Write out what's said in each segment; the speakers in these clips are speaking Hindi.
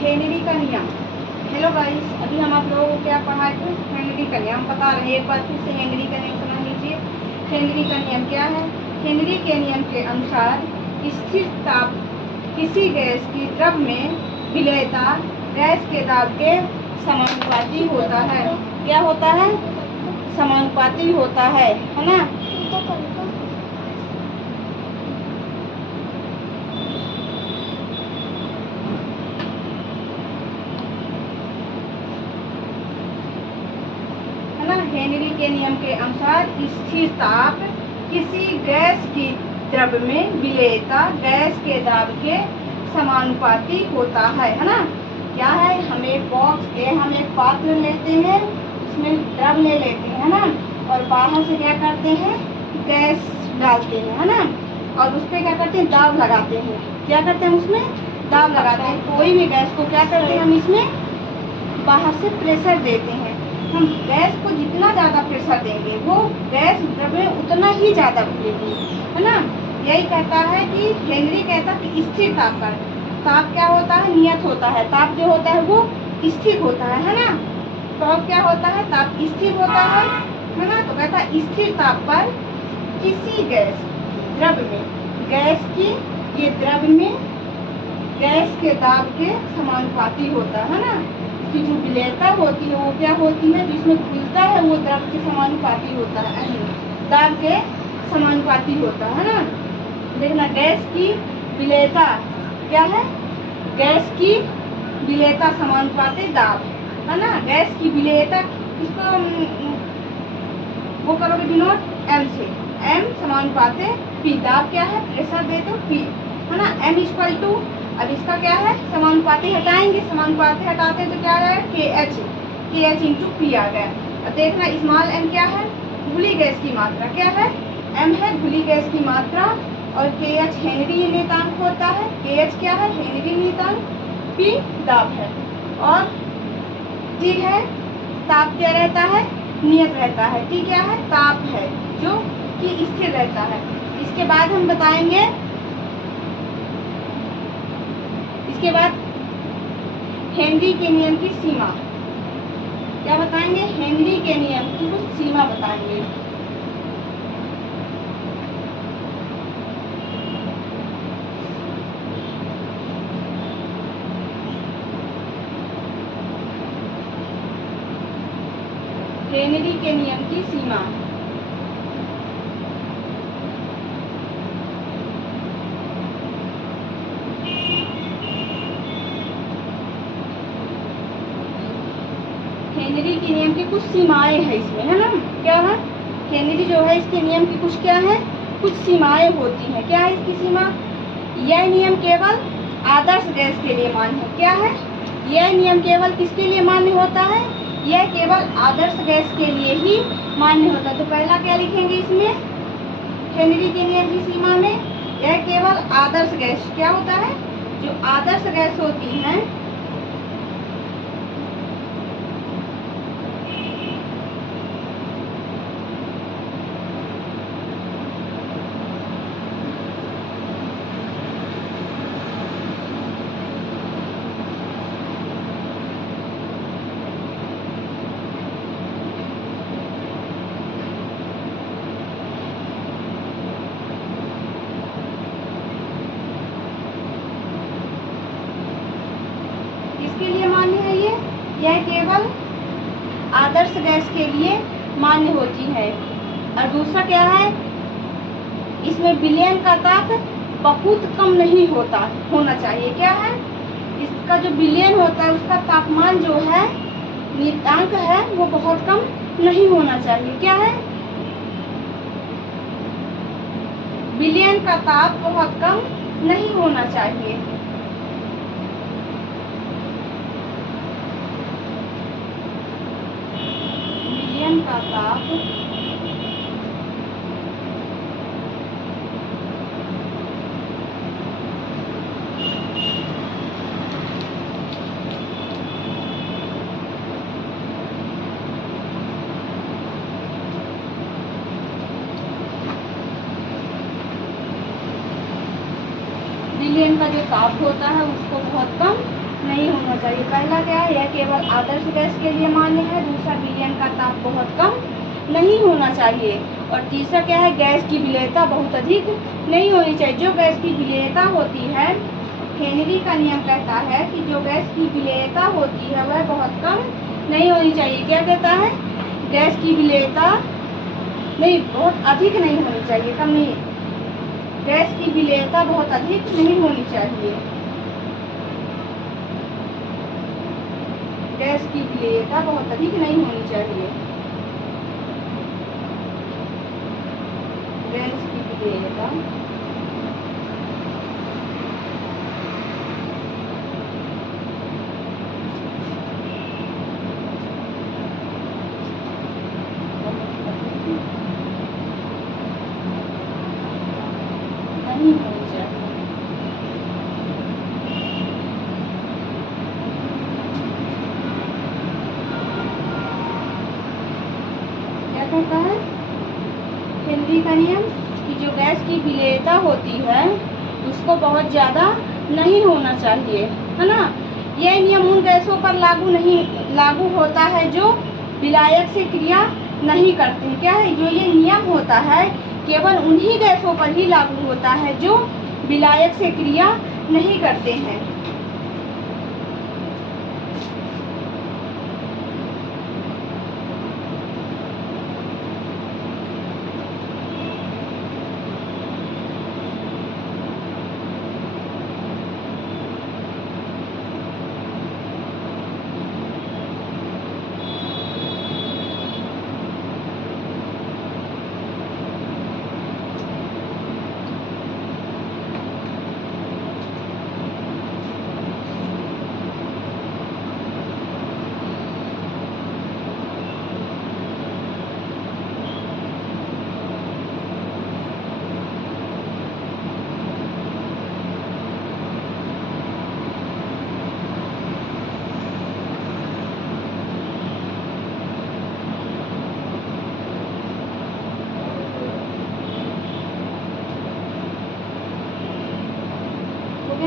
हेनरी का नियम। हेलो गाइस, अभी हम आप लोगों को क्या पढ़ाए थे? हेनरी का नियम बता रहे हैं। एक बार फिर से हेनरी का नियम समझ लीजिए। हेनरी का नियम क्या है? हेनरी के नियम के अनुसार स्थिर ताप किसी गैस की द्रव में विलेयता गैस के दाब के समानुपाती होता है। क्या होता है? समानुपाती होता है ना? हेनरी के नियम के अनुसार स्थिर ताप किसी गैस की द्रव में विलेयता गैस के दाब के समानुपाती होता है ना? क्या है? हम एक पात्र लेते हैं, उसमें द्रव ले लेते हैं ना, और बाहर से क्या करते हैं? गैस डालते हैं है ना, और उस पर क्या करते हैं? दाब लगाते हैं। क्या करते हैं? उसमें दाब लगाते हैं। कोई भी गैस को क्या करते हैं? हम इसमें बाहर से प्रेशर देते हैं। हम गैस को जितना ज़्यादा प्रेशर देंगे वो गैस द्रव में उतना ही ज़्यादा घुलेगी है ना? यही कहता है कि हेनरी कहता है कि स्थिर ताप पर ताप क्या होता है? नियत होता है। ताप जो होता है वो स्थिर होता है ना? ताप क्या होता है? ताप स्थिर होता है ना? तो कहता है स्थिर ताप पर किसी गैस द्रव में ये द्रव में गैस के दाब के समानुपाती होता है ना? कि जो विलेयता होती है वो क्या होती है? जिसमें घुलता है वो द्रव के समानुपाती होता है, दाब के समानुपाती होता है ना? देखना, गैस की विलेयता क्या है? गैस की विलेयता समानुपाती दाब है ना? गैस की विलेयता इसको वो करोगे डिनोट एम से। एम समानुपाती पी। दाब क्या है? प्रेशर दे तो पी है ना? एम इक्वल टू, अब इसका क्या है? समानुपाती हटाएंगे, समानुपाती हटाते हैं तो क्या है? के एच इंटू पी आ गया। अब देखना, स्मॉल एम क्या है? घुली गैस की मात्रा। क्या है? एम है घुली गैस की मात्रा, और के एच हेनरी नियतांक होता है। के एच क्या है? हेनरी नियतांक। पी दाब है, और टी है ताप। क्या रहता है? नियत रहता है। टी क्या है? ताप है जो कि स्थिर रहता है। इसके बाद हम बताएंगे, इसके बाद हेनरी के नियम की सीमा। क्या बताएंगे? हेनरी के नियम की कुछ सीमा बताएंगे। हेनरी के नियम की सीमा। हेनरी के नियम की कुछ सीमाएं हैं इसमें है ना? क्या है? हेनरी जो है इसके नियम की कुछ क्या है? कुछ सीमाएं होती हैं। क्या है इसकी सीमा? यह नियम केवल आदर्श गैस के लिए मान्य है। क्या है? यह नियम केवल किसके लिए मान्य होता है? यह केवल आदर्श गैस के लिए ही मान्य होता है। तो पहला क्या लिखेंगे इसमें? हेनरी के नियम की सीमा में यह केवल आदर्श गैस। क्या होता है? जो आदर्श गैस होती है किसके लिए मान्य है? यह केवल आदर्श गैस के लिए मान्य होती है। और दूसरा क्या है? इसमें विलयन का ताप बहुत कम नहीं होना चाहिए। क्या है? इसका जो विलयन होता है उसका तापमान जो है, नियतांक है, वो बहुत कम नहीं होना चाहिए। क्या है? विलयन का ताप बहुत कम नहीं होना चाहिए। विलयन का ताप विलयन का जो ताप होता है उसको बहुत कम नहीं होना चाहिए। पहला क्या है, यह केवल आदर्श गैस के लिए मान्य है। दूसरा, विलयन का ताप बहुत कम नहीं होना चाहिए। और तीसरा क्या है, गैस की विलेयता बहुत अधिक नहीं होनी चाहिए। जो गैस की विलेयता होती है, हेनरी का नियम कहता है कि जो गैस की विलेयता होती है वह बहुत कम नहीं होनी चाहिए। क्या कहता है, गैस की विलेयता नहीं, बहुत अधिक नहीं होनी चाहिए, कम नहीं। गैस की विलेयता बहुत अधिक नहीं होनी चाहिए। गैस की विलेयता बहुत अधिक नहीं होनी चाहिए। गैस की विलेयता नहीं होनी चाहिए। क्या कहता है हेनरी का नियम कि जो गैस की विलेयता होती है उसको बहुत ज़्यादा नहीं होना चाहिए, है ना। यह नियम उन गैसों पर लागू होता है जो विलायक से क्रिया नहीं करते। क्या है, जो ये नियम होता है केवल उन्हीं गैसों पर ही लागू होता है जो विलायक से क्रिया नहीं करते हैं।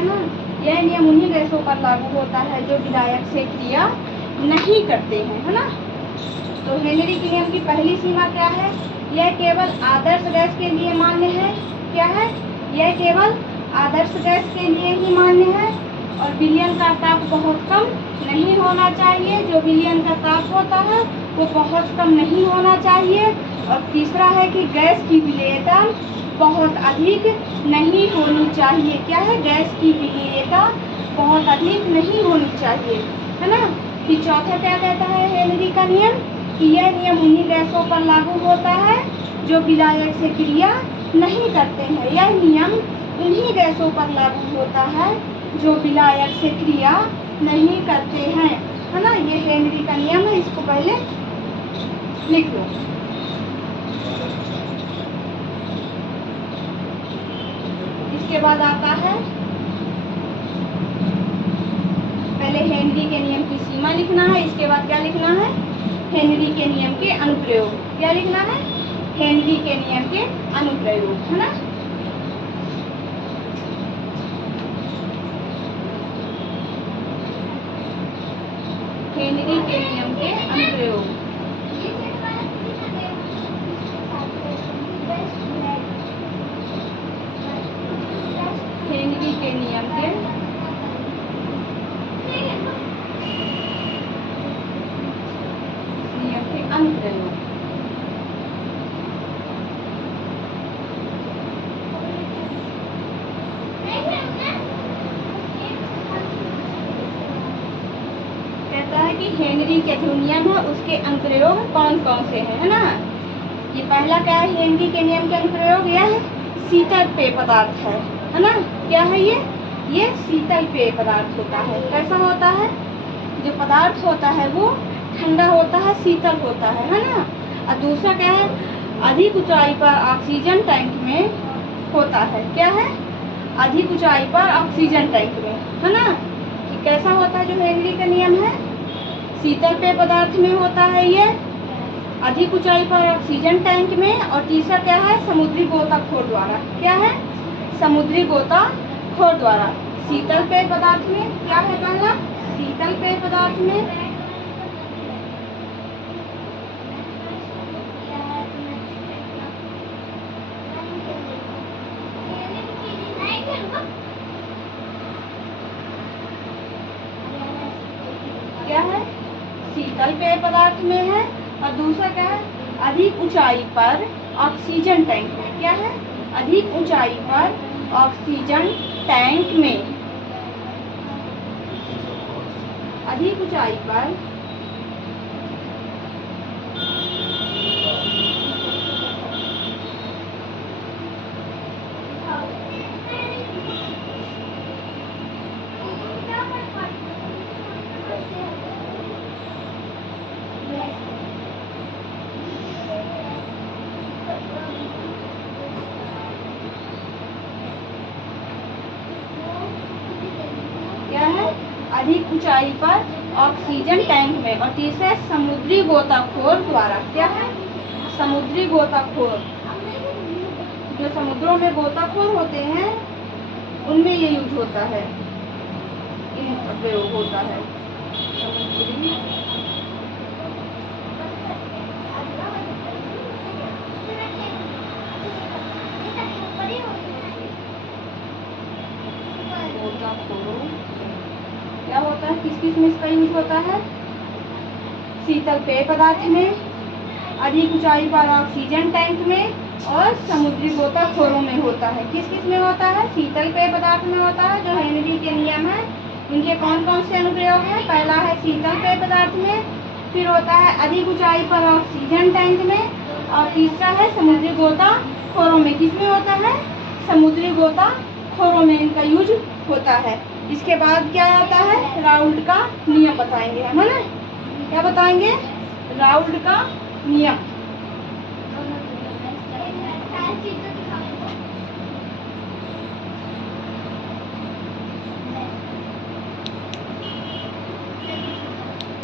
ना, यह नियम उन्हीं गैसों पर लागू होता है जो विलायक से क्रिया नहीं करते हैं, है ना। तो हेनरी के नियम की पहली सीमा क्या है, यह केवल आदर्श गैस के लिए मान्य है। क्या है, यह केवल आदर्श गैस के लिए ही मान्य है। और विलयन का ताप बहुत कम नहीं होना चाहिए। जो विलयन का ताप होता है वो बहुत कम नहीं होना चाहिए। और तीसरा है कि गैस की विलेयता बहुत अधिक नहीं होनी चाहिए। क्या है, गैस की विलेयता बहुत अधिक नहीं होनी चाहिए, है ना। फिर चौथा क्या कहता है हेनरी का नियम कि यह नियम उन्हीं गैसों पर लागू होता है जो विलायक से क्रिया नहीं करते हैं। यह नियम उन्हीं गैसों पर लागू होता है जो विलायक से क्रिया नहीं करते हैं, है ना। ये हेनरी का नियम है, इसको पहले लिख लो। इसके बाद आता है, पहले हेनरी के नियम की सीमा लिखना है। इसके बाद क्या लिखना है, हेनरी के नियम के अनुप्रयोग। क्या लिखना है, हेनरी के नियम के अनुप्रयोग, है ना। हेनरी के नियम के अनुप्रयोग। हेनरी के नियम के अनुप्रयोग। कहता है कि हेनरी के जो नियम है उसके अनुप्रयोग कौन कौन से हैं, है ना। ये पहला क्या है, हेनरी के नियम के अनुप्रयोग यह शीतल पेय पदार्थ है ना। क्या है ये शीतल पेय पदार्थ होता है। कैसा होता है, जो पदार्थ होता है वो ठंडा होता है, शीतल होता है ना। और दूसरा क्या है, अधिक ऊंचाई पर ऑक्सीजन टैंक में होता है। क्या है, अधिक ऊंचाई पर ऑक्सीजन टैंक में, है ना। कि कैसा होता है जो हेनरी का नियम है, शीतल पेय पदार्थ में होता है ये, अधिक ऊंचाई पर ऑक्सीजन टैंक में। और तीसरा क्या है, समुद्री गोताखोर द्वारा। क्या है, समुद्री गोताखोर द्वारा। शीतल पेय पदार्थ में क्या है, पहला शीतल पदार्थ में? क्या है? शीतल पेय पदार्थ में है। और दूसरा क्या है? अधिक ऊंचाई पर ऑक्सीजन टैंक में। क्या है? अधिक ऊंचाई पर ऑक्सीजन टैंक में। अधिक ऊंचाई पर क्या है? अधिक ऊंचाई पर ऑक्सीजन टैंक में। और तीसरा समुद्री गोताखोर द्वारा। क्या है? समुद्री गोताखोर, जो समुद्रों में गोताखोर होते हैं उनमें ये यूज होता है, इनका प्रयोग होता है। समुद्री गोताखोर क्या होता है? किस किस में इसका यूज होता है? शीतल पेय पदार्थ में, अधिक ऊंचाई पर ऑक्सीजन टैंक में, और समुद्री गोताखोरों में होता है। किस किस में होता है? शीतल पेय पदार्थ में होता है, जो हेनरी के नियम है उनके कौन कौन से अनुप्रयोग हैं? पहला है शीतल पेय पदार्थ में, फिर होता है अधिक ऊंचाई पर ऑक्सीजन टैंक में, और तीसरा है समुद्री गोताखोरों में। किसमें होता है? समुद्री गोताखोरों में इनका यूज होता है। इसके बाद क्या आता है? राउल्ट का नियम बताएंगे हम, है ना? क्या बताएंगे? राउल्ट का नियम।